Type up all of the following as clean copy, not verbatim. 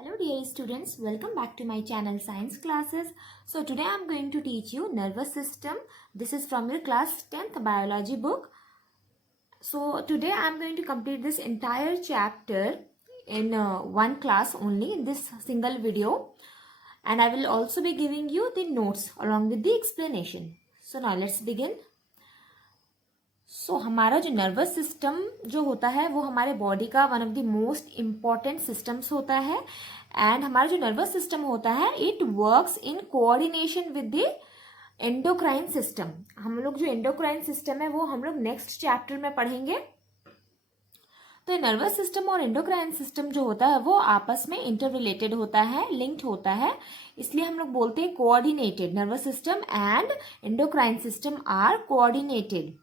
Hello dear students, welcome back to my channel Science Classes. So today I am going to teach you nervous system. This is from your class 10th biology book. So today I am going to complete this entire chapter in one class only in this single video. And I will also be giving you the notes along with the explanation. So now let's begin. हमारा जो nervous system जो होता है वो हमारे body का one of the most important systems होता है एंड हमारा जो नर्वस सिस्टम होता है it works in coordination with the endocrine system. हम लोग जो एंडोक्राइन सिस्टम है वो हम लोग नेक्स्ट चैप्टर में पढ़ेंगे. तो नर्वस सिस्टम और एंडोक्राइन सिस्टम जो होता है वो आपस में इंटर रिलेटेड होता है, लिंक्ड होता है, इसलिए हम लोग बोलते हैं coordinated. Nervous system and endocrine system are coordinated,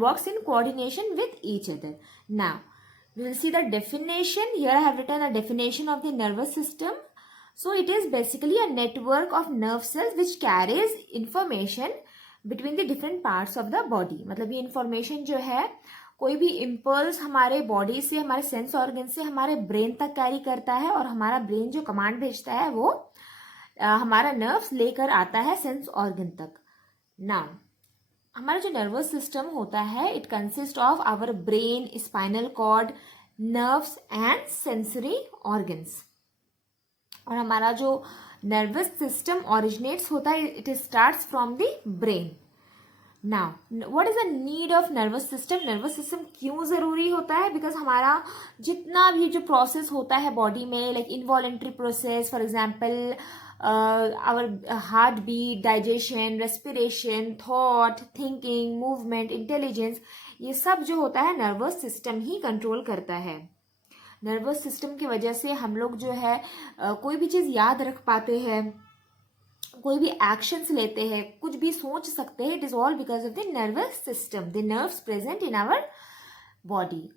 works in coordination with each other. Now, we will see the definition. Here I have written a definition of the nervous system. So, it is basically a network of nerve cells which carries information between the different parts of the body. मतलब ये information जो है कोई भी impulse हमारे body से, हमारे sense organ से हमारे brain तक carry करता है और हमारा brain जो command भेजता है वो हमारा nerves लेकर आता है sense organ तक. Now, हमारा जो नर्वस सिस्टम होता है it consist of our brain, spinal cord, nerves and sensory organs. और हमारा जो नर्वस सिस्टम ओरिजिनेट्स होता है it starts from the brain. Now what is the need of nervous system? Nervous system क्यों जरूरी होता है? बिकॉज हमारा जितना भी जो प्रोसेस होता है बॉडी में, like involuntary process, for example our heartbeat, digestion, respiration, thought, thinking, movement, intelligence, ये सब जो होता है नर्वस सिस्टम ही कंट्रोल करता है. नर्वस सिस्टम की वजह से हम लोग जो है कोई भी चीज याद रख पाते हैं, कोई भी एक्शंस लेते हैं, कुछ भी सोच सकते हैं. It is all because of the nervous system, the nerves present in our body.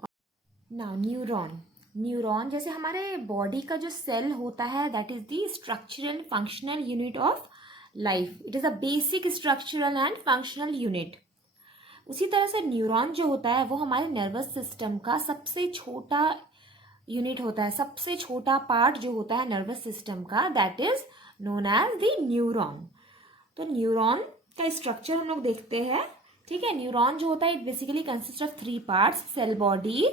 Now neuron जैसे हमारे बॉडी का जो सेल होता है that is the structural functional unit of life. It is a basic structural and functional unit. उसी तरह से neuron जो होता है वो हमारे नर्वस सिस्टम का सबसे छोटा यूनिट होता है, सबसे छोटा पार्ट जो होता है नर्वस सिस्टम का that is known as the neuron. तो न्यूरॉन का स्ट्रक्चर हम लोग देखते हैं. ठीक है, न्यूरॉन जो होता है it basically consist of 3 parts, cell body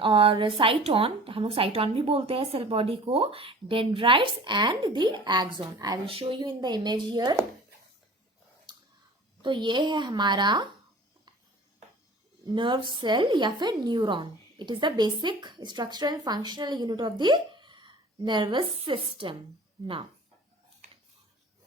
और साइटोन, हम लोग साइटोन भी बोलते हैं सेल बॉडी को, dendrites and the axon. I will show you in the image here. तो ये है हमारा नर्व सेल या फिर neuron. It is the basic structural and functional unit of the nervous system. Now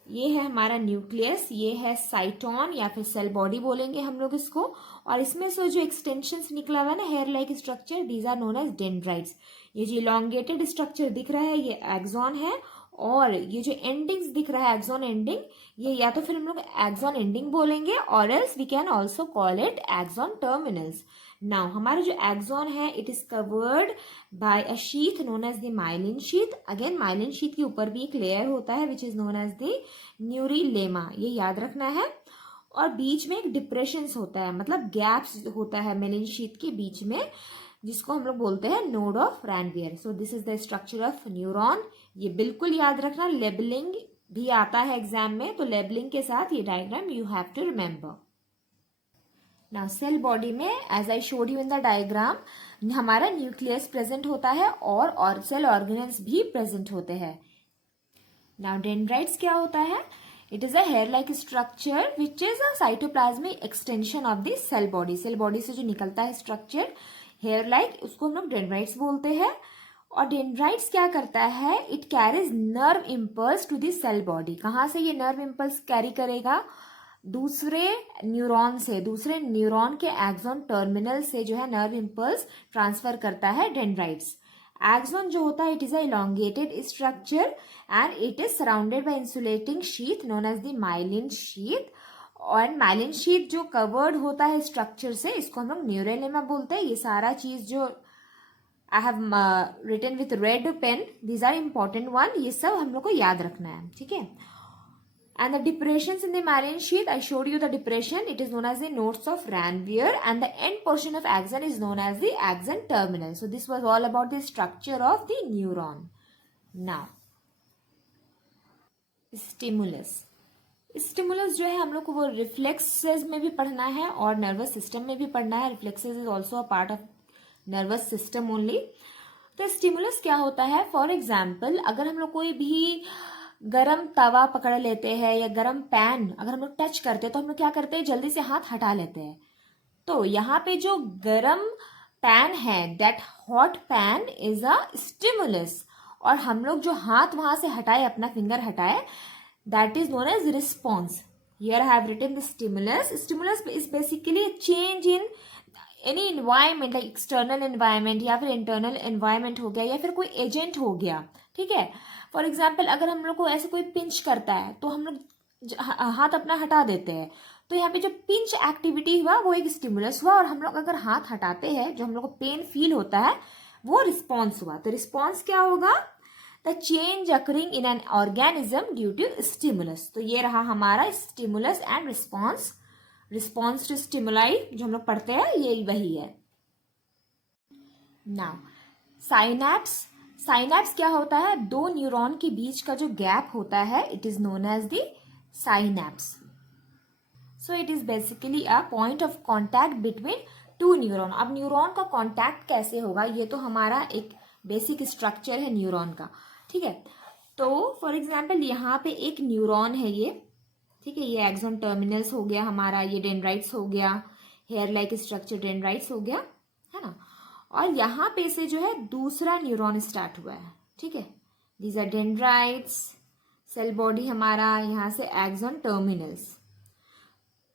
ये है हमारा न्यूक्लियस, ये है साइटोन या फिर सेल बॉडी बोलेंगे हम लोग इसको. और इसमें से जो एक्सटेंशंस निकला हुआ है ना, hair like structure, these are known as dendrites. ये जो इलोंगेटेड स्ट्रक्चर दिख रहा है ये एक्सॉन है, और ये जो एंडिंग्स दिख रहा है एक्सॉन एंडिंग, ये या तो फिर हम लोग एक्सॉन एंडिंग बोलेंगे और else we can also call it axon terminals. Now हमारा जो एक्सॉन है it is covered by a sheath known as the myelin sheath. Again myelin sheath के ऊपर भी एक लेयर होता है which is known as the neurilemma, ये याद रखना है. और बीच में एक डिप्रेशंस होता है, मतलब गैप्स होता है मेलिन शीथ के बीच में, जिसको हम लोग बोलते हैं node of Ranvier. So this is the structure of neuron. ये बिल्कुल याद रखना, लेबलिंग भी आता है एग्जाम में, तो लेबलिंग के साथ ये diagram you have to remember. Now cell body में as I showed you in the diagram हमारा न्यूक्लियस प्रेजेंट होता है और सेल ऑर्गेनेल्स भी प्रेजेंट होते हैं. नाउ डेंड्राइट्स क्या होता है? It is a hair like structure which is a cytoplasmic extension of the cell body. Cell body से जो निकलता है स्ट्रक्चर हेयर लाइक, उसको हम लोग डेंड्राइट्स बोलते हैं. और डेंड्राइट्स क्या करता है? It carries nerve impulse to the cell body. कहाँ से ये नर्व इम्पल्स कैरी करेगा? दूसरे न्यूरॉन से, दूसरे न्यूरॉन के एक्सॉन टर्मिनल से जो है नर्व इम्पल्स ट्रांसफर करता है डेंड्राइट्स. एक्सॉन जो होता है it is a elongated structure and it is surrounded by insulating sheath known as the myelin sheath. और माइलिन शीथ जो कवर्ड होता है स्ट्रक्चर से, इसको हम लोग न्यूरेलेमा बोलते हैं. ये सारा चीज जो I have written with red pen, these are important one, ये सब हम लोग को याद रखना है. ठीक है. And the depressions in the myelin sheath, I showed you the depression. It is known as the nodes of Ranvier, and the end portion of axon is known as the axon terminal. So this was all about the structure of the neuron. Now stimulus, stimulus जो है हम लोग को वो reflexes में भी पढ़ना है और नर्वस सिस्टम में भी पढ़ना है. Reflexes is also a part of nervous system only. तो स्टिमुलस क्या होता है, फॉर एग्जाम्पल अगर हम लोग कोई भी गरम तवा पकड़ लेते हैं या गरम पैन अगर हम लोग टच करते हैं तो हम लोग क्या करते हैं, जल्दी से हाथ हटा लेते हैं. तो यहाँ पे जो गरम पैन है, that hot pan is a stimulus. और हम लोग जो हाथ वहां से हटाए, अपना फिंगर हटाए, that is known as response. Here I have written the stimulus. Stimulus is basically a change in any environment, like external environment या फिर इंटरनल एनवायरमेंट हो गया या फिर कोई एजेंट हो गया. ठीक है. फॉर एग्जाम्पल अगर हम लोग को ऐसे कोई पिंच करता है तो हम लोग हाथ अपना हटा देते हैं. तो यहाँ पे जो पिंच एक्टिविटी हुआ वो एक स्टिमुलस हुआ. और हम लोग अगर हाथ हटाते हैं, जो हम लोग को पेन फील होता है, वो रिस्पॉन्स हुआ. तो रिस्पॉन्स क्या होगा, the change occurring in an organism due to stimulus. तो ये रहा हमारा stimulus and response. Response to stimuli जो हम लोग पढ़ते हैं ये वही है. Now synapse. साइनैप्स क्या होता है, दो न्यूरॉन के बीच का जो गैप होता है, it is known as the synapse. So it is basically a point of contact between two neuron. अब न्यूरॉन का कॉन्टैक्ट कैसे होगा, ये तो हमारा एक बेसिक स्ट्रक्चर है न्यूरॉन का. ठीक है. तो फॉर एग्जाम्पल यहाँ पे एक न्यूरॉन है ये. ठीक है. ये एक्सॉन टर्मिनल्स हो गया हमारा, ये डेंड्राइट्स हो गया, हेयर लाइक स्ट्रक्चर डेंड्राइट्स हो गया, है ना. और यहाँ पे से जो है दूसरा न्यूरॉन स्टार्ट हुआ है. ठीक है. These are dendrites. Cell body हमारा, यहाँ से एक्सॉन टर्मिनल्स.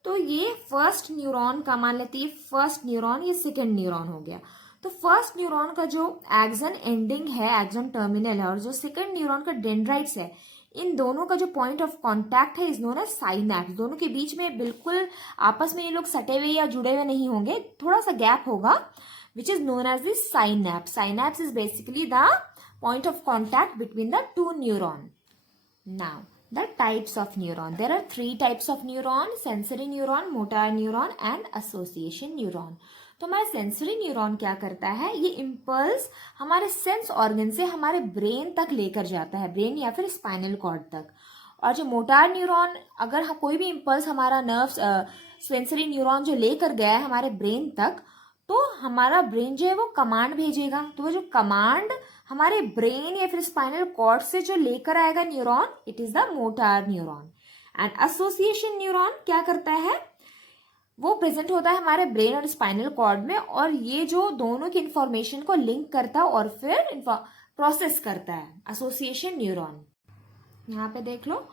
तो ये फर्स्ट न्यूरॉन का मान लेते हैं, फर्स्ट न्यूरॉन, ये सेकेंड न्यूरॉन हो गया. तो फर्स्ट न्यूरॉन का जो एक्सॉन एंडिंग है, एक्सॉन टर्मिनल है, और जो सेकेंड न्यूरॉन का डेंड्राइट्स है, इन दोनों का जो पॉइंट ऑफ कांटेक्ट है इज नोन एज साइनैप्स. दोनों के बीच में बिल्कुल आपस में ये लोग सटे हुए या जुड़े हुए नहीं होंगे, थोड़ा सा गैप होगा, which is known as the synapse. Synapse is basically the point of contact between the two neuron. Now the types of neuron. There are three types of neuron: sensory neuron, motor neuron and association neuron. तो हमारा sensory neuron क्या करता है, ये impulse हमारे sense organ से हमारे brain तक लेकर जाता है, ब्रेन या फिर स्पाइनल कॉर्ड तक. और जो मोटार न्यूरॉन, अगर कोई भी इम्पल्स हमारा नर्व्स सेंसरी न्यूरॉन जो लेकर गया है हमारे ब्रेन तक, तो हमारा ब्रेन जो है वो कमांड भेजेगा. तो वो जो कमांड हमारे ब्रेन या फिर स्पाइनल कॉर्ड से जो लेकर आएगा neuron, it is the motor neuron. And association neuron क्या करता है, वो प्रेजेंट होता है हमारे ब्रेन और स्पाइनल कॉर्ड में, और ये जो दोनों की इंफॉर्मेशन को लिंक करता है और फिर प्रोसेस करता है, एसोसिएशन न्यूरॉन. यहाँ पे देख लो,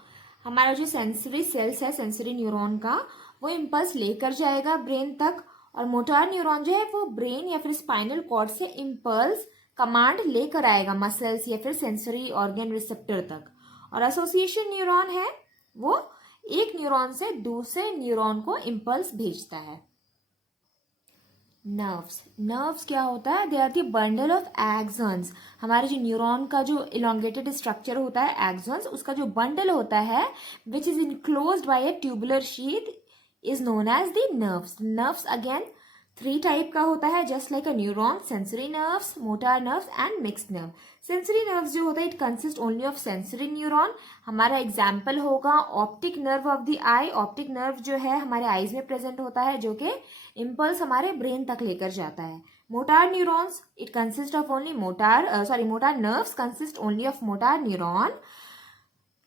हमारा जो सेंसरी सेल्स है सेंसरी न्यूरॉन का, वो इम्पल्स लेकर जाएगा ब्रेन तक, और मोटार न्यूरॉन जो है वो ब्रेन या फिर स्पाइनल कॉर्ड से इम्पल्स कमांड लेकर आएगा मसल्स या फिर सेंसरी ऑर्गन रिसेप्टर तक. और एसोसिएशन न्यूरॉन है वो एक न्यूरॉन से दूसरे न्यूरॉन को इम्पल्स भेजता है. नर्व्स. नर्व्स क्या होता है, they are the bundle of axons. हमारे जो न्यूरॉन का जो इलोंगेटेड स्ट्रक्चर होता है एक्सॉन्स, उसका जो बंडल होता है which is enclosed by a tubular sheath is known as the nerves. Nerves again three type का होता है, just like a neuron: sensory nerves, motor nerves and mixed nerve. Sensory nerves जो होता है it consist only of sensory neuron. हमारा example होगा optic nerve of the eye. Optic nerve जो है हमारे आईज में प्रेजेंट होता है, जो कि इम्पल्स हमारे ब्रेन तक लेकर जाता है. Motor neurons, it consist of only motor nerves consist only of motor neuron.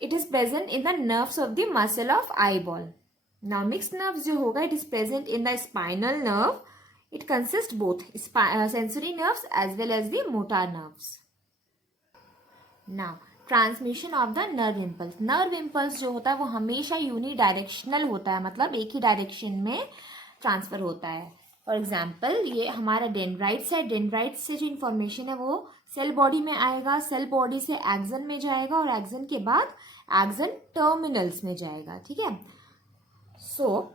It is present in the nerves of the muscle of eye ball. Now mixed nerves जो होगा it is present in the spinal nerve. It consists both sensory nerves as well as the motor nerves. Now, transmission of the nerve impulse. Nerve impulse जो होता है वो हमेशा unidirectional होता है, मतलब एक ही डायरेक्शन में ट्रांसफर होता है. फॉर एग्जाम्पल ये हमारा डेंड्राइट्स है, डेंड्राइट्स से जो इन्फॉर्मेशन है वो सेल बॉडी में आएगा, सेल बॉडी से एक्सन में जाएगा, और एक्सन के बाद एक्सन टर्मिनल्स में जाएगा. ठीक है. सो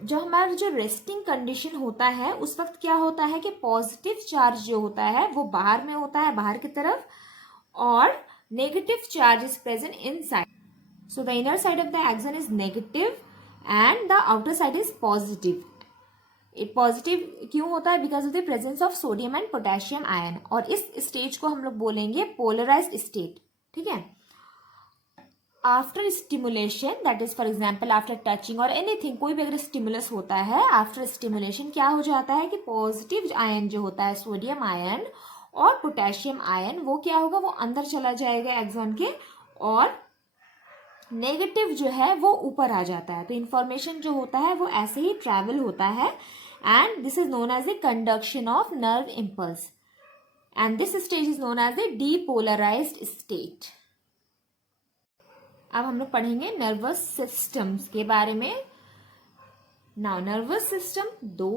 जो हमारा जो रेस्टिंग कंडीशन होता है उस वक्त क्या होता है कि पॉजिटिव चार्ज जो होता है वो बाहर में होता है, बाहर की तरफ, और negative charge is present inside. So the inner side of the action is negative and the outer side is positive. Positive क्यों होता है? Because of the presence of sodium and potassium ion. और इस स्टेज को हम लोग बोलेंगे polarised state. ठीक है। After stimulation, that is for example after touching और एनीथिंग, कोई भी अगर स्टिमुलस होता है, आफ्टर स्टिमुलेशन क्या हो जाता है कि पॉजिटिव आयन जो होता है सोडियम आयन और पोटेशियम आयन, वो क्या होगा, वो अंदर चला जाएगा एक्सॉन के, और नेगेटिव जो है वो ऊपर आ जाता है। तो इंफॉर्मेशन जो होता है वो ऐसे ही ट्रैवल होता है, and this is known as the conduction of nerve impulse, and this stage is known as the depolarized state. अब हम लोग पढ़ेंगे नर्वस सिस्टम्स के बारे में। नाउ नर्वस सिस्टम दो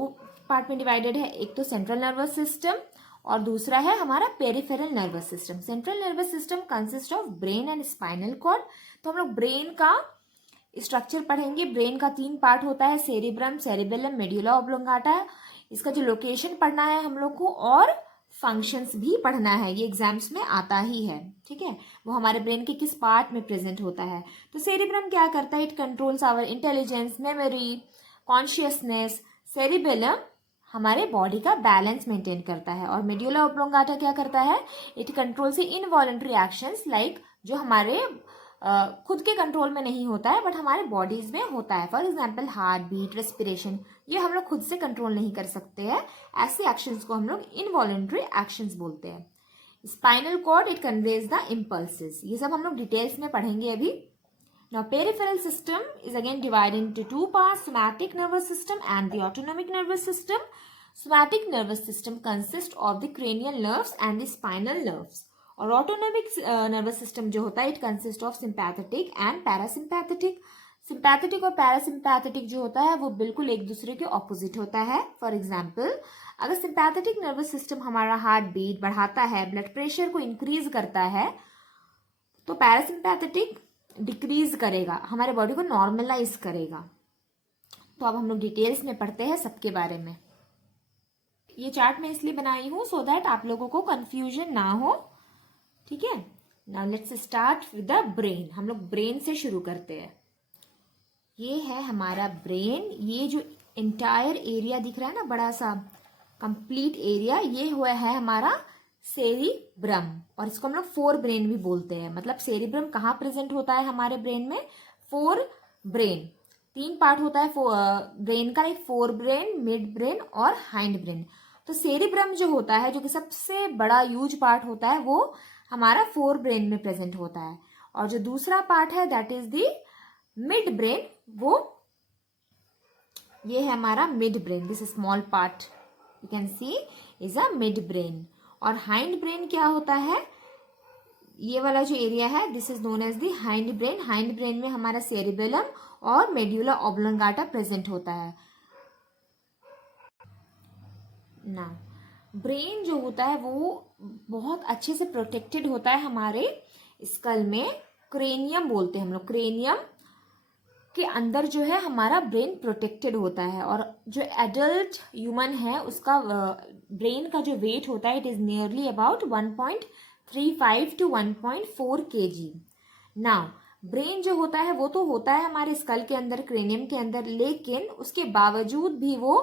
पार्ट में डिवाइडेड है, एक तो सेंट्रल नर्वस सिस्टम और दूसरा है हमारा peripheral nervous system. Central nervous system consist of brain and spinal cord. तो हम लोग ब्रेन का स्ट्रक्चर पढ़ेंगे। ब्रेन का 3 पार्ट होता है, सेरिब्रम, सेरिबेलम, मेड्यूला ऑब्लोंगाटा। इसका जो लोकेशन पढ़ना है हम लोग को, और फंक्शंस भी पढ़ना है, ये एग्जाम्स में आता ही है। ठीक है, वो हमारे ब्रेन के किस पार्ट में प्रेजेंट होता है। तो सेरिब्रम क्या करता है? It controls our intelligence, memory, consciousness. Cerebellum हमारे बॉडी का बैलेंस मेंटेन करता है, और मेड्यूला ऑब्लोंगाटा क्या करता है? It controls involuntary actions, like जो हमारे खुद के कंट्रोल में नहीं होता है बट हमारे बॉडीज में होता है। For example heart beat, respiration, ये हम लोग खुद से कंट्रोल नहीं कर सकते हैं। ऐसे एक्शंस को हम लोग इनवॉलंटरी एक्शंस बोलते हैं। Spinal cord, it conveys the impulses. ये सब हम लोग डिटेल्स में पढ़ेंगे अभी। Now peripheral system is again divided into 2 parts, somatic nervous system and the autonomic nervous system. Somatic nervous system consists of the cranial nerves and the spinal nerves. और autonomic nervous system जो होता है, it consist of sympathetic and parasympathetic. Sympathetic और parasympathetic जो होता है वो बिल्कुल एक दूसरे के ऑपोजिट होता है। फॉर एग्जाम्पल, अगर सिंपैथेटिक नर्वस सिस्टम हमारा हार्ट बीट बढ़ाता है, ब्लड प्रेशर को इंक्रीज करता है, तो पैरासिम्पैथेटिक डिक्रीज करेगा, हमारे बॉडी को नॉर्मलाइज करेगा। तो अब हम लोग डिटेल्स में पढ़ते हैं सबके बारे में। ये चार्ट मैं इसलिए बनाई हूं सो दैट आप लोगों को कंफ्यूजन ना हो। ठीक है, now let's start with the brain. हम लोग ब्रेन से शुरू करते हैं। ये है हमारा ब्रेन। ये जो एंटायर एरिया दिख रहा है ना, बड़ा सा कंप्लीट एरिया, ये हुआ है हमारा सेरिब्रम, और इसको हम लोग 4 ब्रेन भी बोलते हैं। मतलब सेरिब्रम कहाँ प्रेजेंट होता है हमारे ब्रेन में? 4 ब्रेन, 3 पार्ट होता है ब्रेन का, एक 4 ब्रेन, मिड ब्रेन और हाइंड ब्रेन। तो सेरिब्रम जो होता है, जो कि सबसे बड़ा ह्यूज पार्ट होता है, वो हमारा 4 ब्रेन में प्रेजेंट होता है। और जो दूसरा पार्ट है that is the mid brain, वो ये है हमारा mid brain. This small part you can see is a mid brain. और हाइंड ब्रेन क्या होता है? ये वाला जो एरिया है, this is known as the hind brain. Hind brain में हमारा सेरिबेलम और मेड्यूला ऑब्लोंगाटा प्रेजेंट होता है। ना ब्रेन जो होता है वो बहुत अच्छे से प्रोटेक्टेड होता है हमारे स्कल में। क्रेनियम बोलते हैं हम लोग, क्रेनियम के अंदर जो है हमारा ब्रेन प्रोटेक्टेड होता है। और जो एडल्ट ह्यूमन है उसका ब्रेन का जो वेट होता है, it is nearly about 1.35 to 1.4 kg। Now brain जो होता है वो तो होता है हमारे स्कल के अंदर, क्रेनियम के अंदर, लेकिन उसके बावजूद भी वो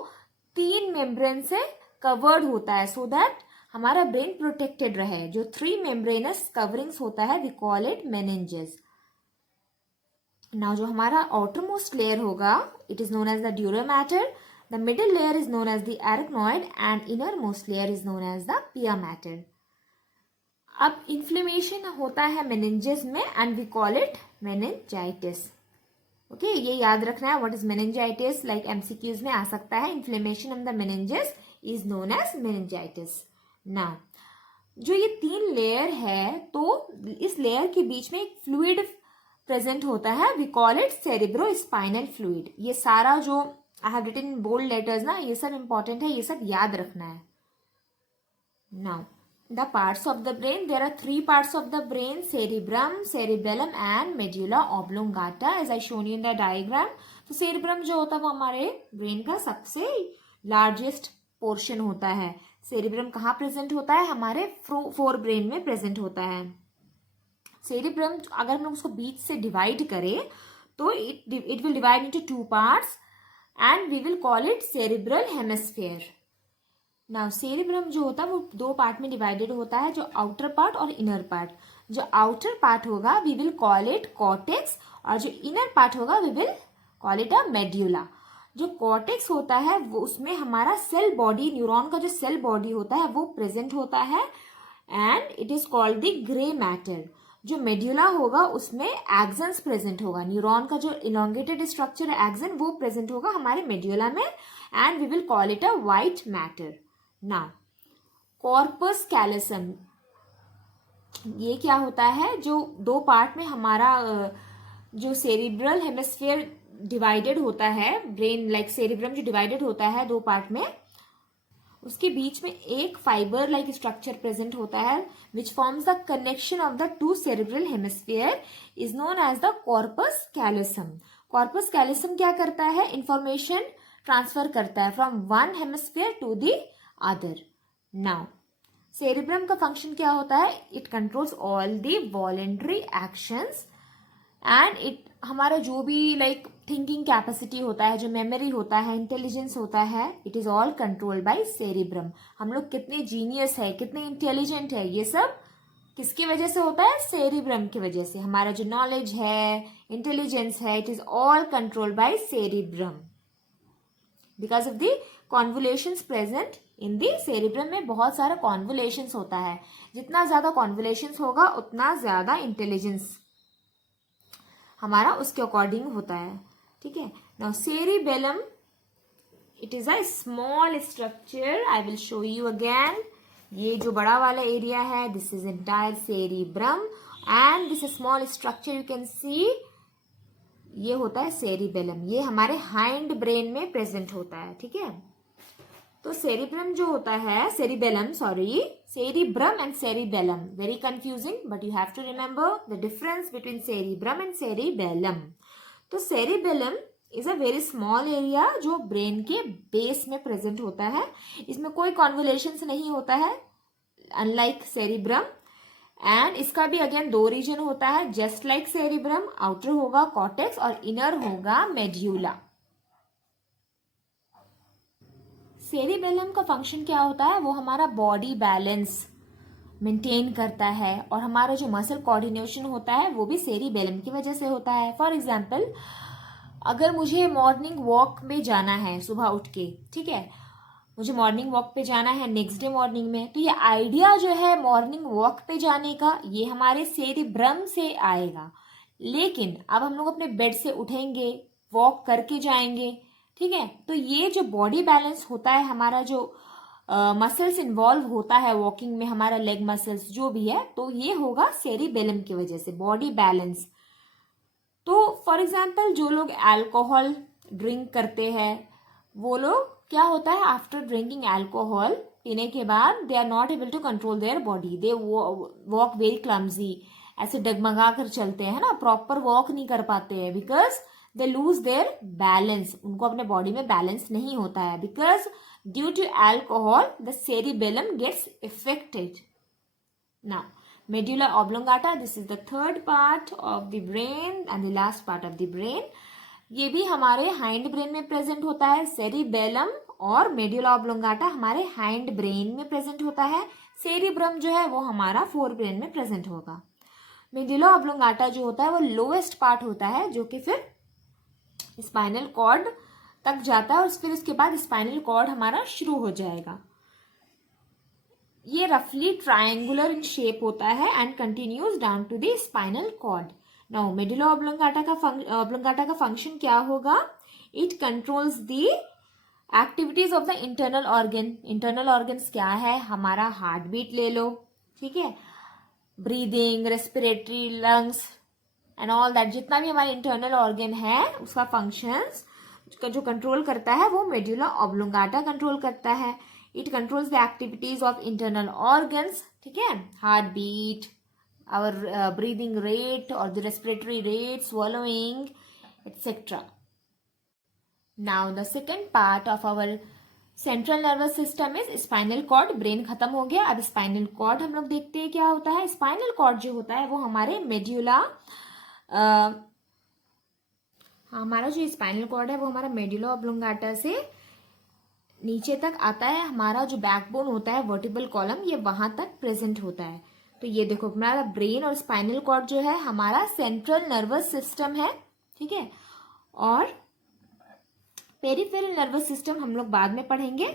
3 मेम्ब्रेन से कवर्ड होता है, सो दैट हमारा ब्रेन प्रोटेक्टेड रहे। जो 3 मेम्ब्रेनस कवरिंग्स होता है, we call it meninges. Now जो हमारा आउटर मोस्ट लेयर होगा, it is known as the dural matter, the middle layer is known as the arachnoid and inner most layer is known as the pia matter. अब inflammation होता है meninges में and we call it meningitis. Okay, ये याद रखना है, what is meningitis, like MCQs में आ सकता है। Inflammation of the meninges is known as meningitis. Now जो ये 3 लेयर है, तो इस लेयर के बीच में एक फ्लूइड प्रेजेंट होता है, we call it cerebrospinal fluid. ये सारा जो I have written in bold letters ना, ये सब इंपॉर्टेंट है, ये सब याद रखना है। Now the parts of the brain, there are 3 parts of the brain, cerebrum, cerebellum and medulla oblongata, as I shown you in the diagram. तो cerebrum जो होता है वो हमारे ब्रेन का सबसे लार्जेस्ट पोर्शन होता है। cerebrum कहाँ प्रेजेंट होता है? हमारे 4 ब्रेन में प्रेजेंट होता है। cerebrum अगर हम लोग उसको बीच से डिवाइड करें तो it will divide into 2 parts, and we will call it cerebral hemisphere. Now cerebrum जो होता है वो दो पार्ट में डिवाइडेड होता है, जो आउटर पार्ट और इनर पार्ट। जो आउटर पार्ट होगा we will call it cortex, और जो इनर पार्ट होगा we will call it a medulla. जो कॉर्टेक्स होता है वो उसमें हमारा सेल बॉडी, न्यूरॉन का जो सेल बॉडी होता है वो प्रेजेंट होता है, and it is called the grey matter. जो मेड्यूला होगा उसमें एक्सन्स प्रेजेंट होगा, न्यूरॉन का जो इलोंगेटेड स्ट्रक्चर है एक्सन वो प्रेजेंट होगा हमारे मेड्यूला में, and we will call it a white matter. Now corpus callosum, ये क्या होता है, जो दो पार्ट में हमारा जो सेरिब्रल हेमिस्फीयर डिवाइडेड होता है, ब्रेन लाइक सेरिब्रम जो डिवाइडेड होता है दो पार्ट में, उसके बीच में एक फाइबर लाइक स्ट्रक्चर प्रेजेंट होता है which forms the connection of the two cerebral hemisphere, is known as the corpus callosum. Corpus callosum क्या करता है, इंफॉर्मेशन ट्रांसफर करता है from one hemisphere to the other. Now cerebrum का function क्या होता है, it controls all the voluntary actions, and it हमारा जो भी लाइक थिंकिंग कैपेसिटी होता है, जो मेमोरी होता है, इंटेलिजेंस होता है, it is all controlled by cerebrum. हम लोग कितने जीनियस है, कितने इंटेलिजेंट है, ये सब किसकी वजह से होता है, सेरिब्रम की वजह से। हमारा जो नॉलेज है, इंटेलिजेंस है, it is all controlled by cerebrum because of the convolutions present in the cerebrum. में बहुत सारा कॉन्वोल्यूशंस होता है, जितना ज्यादा कॉन्वोल्यूशंस होगा उतना ज्यादा इंटेलिजेंस हमारा उसके अकॉर्डिंग होता है, ठीक है। Now cerebellum, it is a small structure, I will show you again. ये जो बड़ा वाला एरिया है this is entire cerebrum, and this small structure you can सी, ये होता है सेरिबेलम। ये हमारे हाइंड ब्रेन में प्रेजेंट होता है, ठीक है। तो सेरिब्रम जो होता है, cerebellum sorry, cerebrum and cerebellum, very confusing, but you have to remember the difference between cerebrum and cerebellum. तो cerebellum is a very small area जो ब्रेन के बेस में प्रेजेंट होता है। इसमें कोई कॉन्वोल्यूशंस नहीं होता है अनलाइक सेरिब्रम, एंड इसका भी अगेन दो रीजन होता है जस्ट लाइक सेरिब्रम, आउटर होगा कॉर्टेक्स और इनर होगा मेड्यूला। सेरिबेलम का फंक्शन क्या होता है, वो हमारा बॉडी बैलेंस मेंटेन करता है, और हमारा जो मसल कोऑर्डिनेशन होता है वो भी सेरिबेलम की वजह से होता है। फॉर एग्जांपल, अगर मुझे मॉर्निंग वॉक में जाना है सुबह उठ के, ठीक है, मुझे मॉर्निंग वॉक पे जाना है नेक्स्ट डे मॉर्निंग में, तो ये आइडिया जो है मॉर्निंग वॉक पे जाने का ये हमारे सेरिब्रम से आएगा। लेकिन अब हम लोग अपने बेड से उठेंगे, वॉक करके जाएंगे, ठीक है, तो ये जो बॉडी बैलेंस होता है, हमारा जो मसल्स इन्वॉल्व होता है वॉकिंग में, हमारा लेग मसल्स जो भी है, तो ये होगा सेरिबेलम की वजह से, बॉडी बैलेंस। तो फॉर एग्जाम्पल जो लोग अल्कोहल ड्रिंक करते हैं, वो लोग क्या होता है, आफ्टर ड्रिंकिंग अल्कोहल, पीने के बाद they are not able to control their body, they walk very clumsy, ऐसे डगमगा कर चलते हैं ना, प्रॉपर वॉक नहीं कर पाते हैं, because they lose their balance, उनको अपने बॉडी में बैलेंस नहीं होता है, because due to alcohol the cerebellum gets affected. Now medulla oblongata, this is the third part of the brain and the last part of the brain. ये भी हमारे hind brain में प्रेजेंट होता है। सेरिबेलम और मेड्यूला ऑब्लोंगाटा हमारे hind brain में present होता है। सेरिब्रम जो है वो हमारा फोर ब्रेन में प्रेजेंट होगा। मेड्यूला ऑब्लोंगाटा जो होता है वो लोएस्ट पार्ट होता है, जो कि फिर स्पाइनल कॉर्ड तक जाता है, और फिर उसके बाद स्पाइनल कॉर्ड हमारा शुरू हो जाएगा। ये रफली ट्रायंगुलर इन शेप होता है and continues down to the spinal cord. Now medulla oblongata का फंक्शन क्या होगा, it controls the activities of the internal organ. Internal organs क्या है, हमारा हार्ट बीट ले लो, ठीक है, breathing, respiratory, lungs and all that, जितना भी हमारे इंटरनल ऑर्गन है उसका फंक्शंस जो कंट्रोल करता है वो मेडुला ऑब्लोंगाटा कंट्रोल करता है। It controls the activities of internal organs, ठीक है, heart beat, our breathing rate और the respiratory rate, swallowing, etc. Now the second part of our central nervous system is spinal cord. Brain खत्म हो गया, अब spinal cord हम लोग देखते हैं क्या होता है। स्पाइनल कॉर्ड जो होता है वो हमारे मेड्यूला हमारा जो स्पाइनल कॉर्ड है वो हमारा मेडुला ऑब्लोंगाटा से नीचे तक आता है। हमारा जो बैकबोन होता है वर्टिब्रल कॉलम, ये वहां तक प्रेजेंट होता है। तो ये देखो हमारा ब्रेन और स्पाइनल कॉर्ड जो है हमारा सेंट्रल नर्वस सिस्टम है, ठीक है। और पेरिफेरल नर्वस सिस्टम हम लोग बाद में पढ़ेंगे।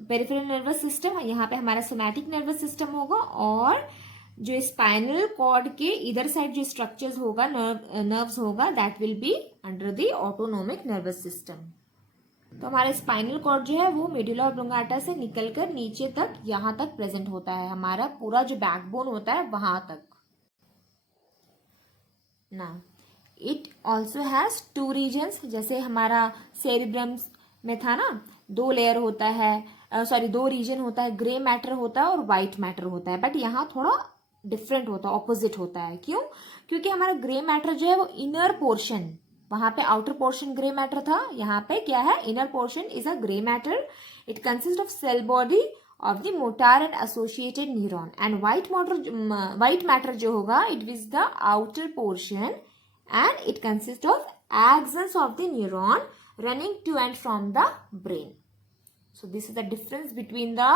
पेरिफेरल नर्वस सिस्टम यहाँ पे हमारा सोमैटिक नर्वस सिस्टम होगा, और जो स्पाइनल कॉर्ड के इधर साइड जो स्ट्रक्चर्स होगा, नर्व्स होगा, that will be under the autonomic nervous system. तो हमारा स्पाइनल कॉर्ड जो है वो मेडुला ऑब्लोंगाटा से निकलकर नीचे तक यहाँ तक प्रेजेंट होता है, हमारा पूरा जो बैकबोन होता है वहां तक ना। इट ऑल्सो हैज 2 रीजन्स, जैसे हमारा सेरिब्रम में था ना, 2 लेयर होता है, 2 रीजन होता है, ग्रे मैटर होता है और व्हाइट मैटर होता है। बट यहाँ थोड़ा डिफरेंट होता है, ऑपोजिट होता है। क्यों? क्योंकि हमारा ग्रे मैटर जो है वो इनर पोर्शन, वहां पे आउटर पोर्शन ग्रे मैटर था, यहाँ पे क्या है, inner portion is a grey matter. It consist of cell body of the motor and associated neuron. And white matter जो होगा, it is the outer portion and it consists of axons of the neuron running to and from the brain. So this is the difference between the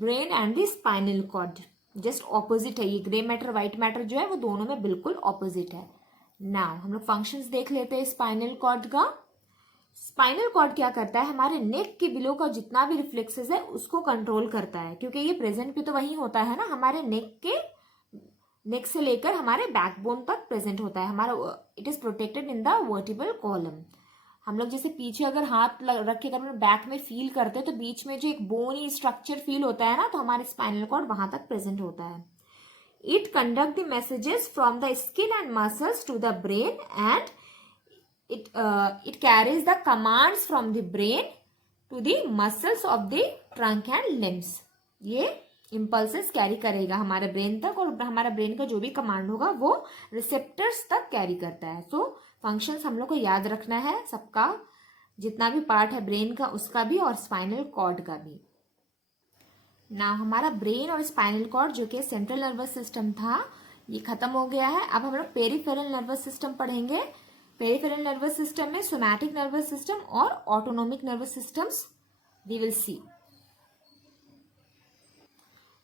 brain and the spinal cord. Just opposite है ये grey matter white matter जो है वो दोनों में बिल्कुल opposite है। Now हम लोग फंक्शंस देख लेते हैं स्पाइनल कॉर्ड का। स्पाइनल कॉर्ड क्या करता है, हमारे नेक के बिलो का जितना भी रिफ्लेक्सेस है उसको कंट्रोल करता है, क्योंकि ये प्रेजेंट भी तो वही होता है ना, हमारे नेक से लेकर हमारे बैकबोन तक प्रेजेंट होता है हमारा। It is protected in the vertebral column. हम लोग जैसे पीछे अगर हाथ रख के अगर बैक में फील करते हैं तो बीच में जो एक बोनी स्ट्रक्चर फील होता है ना, तो हमारे स्पाइनल कॉर्ड वहां तक प्रेजेंट होता है। It conduct the messages from the skin and muscles to the brain and it carries the commands from the brain to the muscles of the trunk and limbs. ये impulses carry करेगा हमारे brain तक, और हमारा brain का जो भी command होगा वो रिसेप्टर्स तक कैरी करता है। सो फंक्शंस हम लोग को याद रखना है सबका, जितना भी पार्ट है ब्रेन का उसका भी और स्पाइनल कॉर्ड का भी। ना हमारा ब्रेन और स्पाइनल कॉर्ड जो कि सेंट्रल नर्वस सिस्टम था ये खत्म हो गया है। अब हम लोग पेरिफेरल नर्वस सिस्टम पढ़ेंगे। पेरिफेरल नर्वस सिस्टम में सोमैटिक नर्वस सिस्टम और autonomic nervous systems we will see.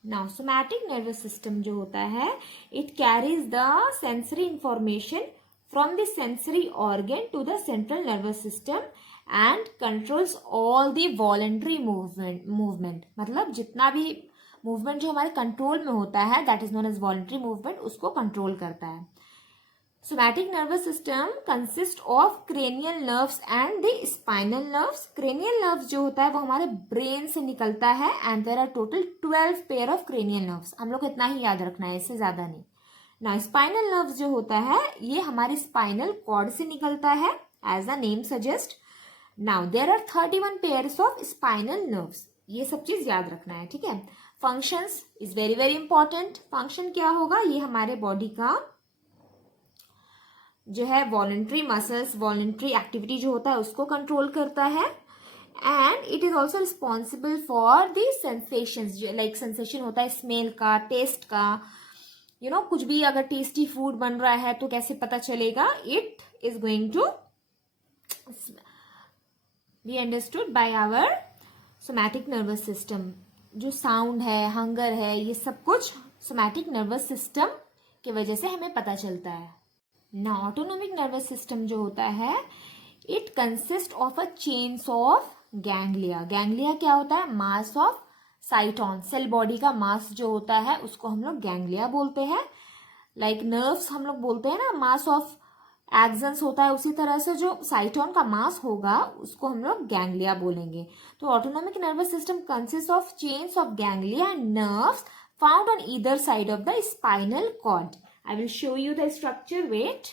Now somatic nervous system जो होता है, it carries the sensory information from the sensory organ to the central nervous system and controls all the voluntary movement. मतलब जितना भी movement जो हमारे control में होता है, that is known as voluntary movement, उसको कंट्रोल करता है। Somatic nervous system consist of cranial nerves and the spinal nerves. Cranial nerves जो होता है वो हमारे ब्रेन से निकलता है and there are total 12 pair of cranial nerves. हम लोग को इतना ही याद रखना है, इससे ज्यादा नहीं। ना स्पाइनल नर्व्स जो होता है ये हमारे स्पाइनल कॉर्ड से निकलता है, as the name suggest. Now there are 31 pairs of spinal nerves. ये सब चीज याद रखना है, ठीक है। Functions is very very important. Function क्या होगा, ये हमारे बॉडी का जो है वॉलंटरी मसल्स, वॉलंटरी एक्टिविटी जो होता है उसको कंट्रोल करता है। And it is also responsible for the sensations, like sensation होता है स्मेल का, टेस्ट का, यू नो कुछ भी अगर टेस्टी फूड बन रहा है तो कैसे पता चलेगा, it is going to be understood by our somatic nervous system. जो साउंड है, हंगर है, ये सब कुछ सोमैटिक नर्वस सिस्टम की वजह से हमें पता चलता है। ना ऑटोनोमिक नर्वस सिस्टम जो होता है, it consist of a chains of ganglia. Ganglia क्या होता है, mass of cyton. Cell body का मास जो होता है उसको हम लोग गैंग्लिया बोलते हैं। लाइक नर्व्स हम लोग बोलते हैं ना, मास ऑफ एक्सन्स होता है, उसी तरह से जो साइटॉन का मास होगा उसको हम लोग गैंग्लिया बोलेंगे। तो autonomic nervous system consist of chains of ganglia and nerves found on either side of the spinal cord. I will show you the structure. Wait.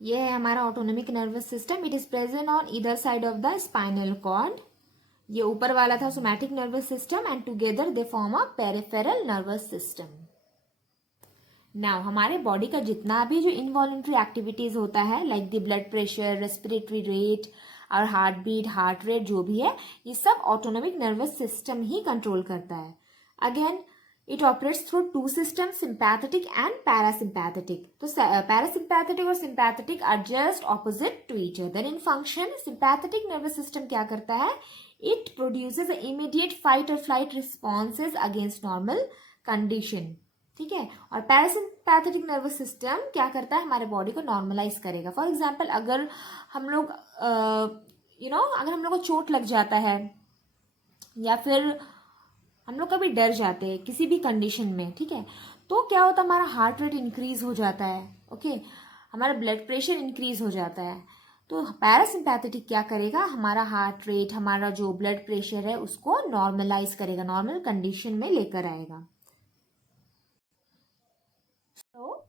ये है हमारा autonomic nervous system. It is present on either side of the spinal cord. ये ऊपर वाला था somatic nervous system and together they form a peripheral nervous system. Now हमारे body का जितना भी जो इनवॉलंटरी एक्टिविटीज होता है, like the blood pressure, respiratory rate और हार्ट बीट, हार्ट रेट जो भी है, ये सब ऑटोनोमिक नर्वस सिस्टम ही कंट्रोल करता है। Again It operates through two systems, sympathetic and parasympathetic. तो parasympathetic और sympathetic are just opposite to each other in function. Sympathetic nervous system क्या करता है? It produces immediate fight or flight responses against normal condition. ठीक है. और parasympathetic nervous system क्या करता है? हमारे बॉडी को नॉर्मलाइज करेगा. फॉर एग्जाम्पल, अगर हम लोग अगर हम लोग को चोट लग जाता है या फिर हम लोग कभी डर जाते हैं किसी भी कंडीशन में, ठीक है, तो क्या होता है? हमारा हार्ट रेट इंक्रीज हो जाता है. ओके, हमारा ब्लड प्रेशर इंक्रीज हो जाता है. तो पैरासिम्पैथेटिक क्या करेगा? हमारा हार्ट रेट, हमारा जो ब्लड प्रेशर है उसको नॉर्मलाइज करेगा, नॉर्मल कंडीशन में लेकर आएगा. So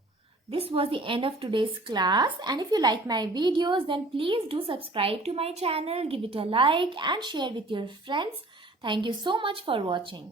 this was the end of today's class, and if you like my videos then please do subscribe to my channel, give it a like and share with your friends. Thank you so much for watching.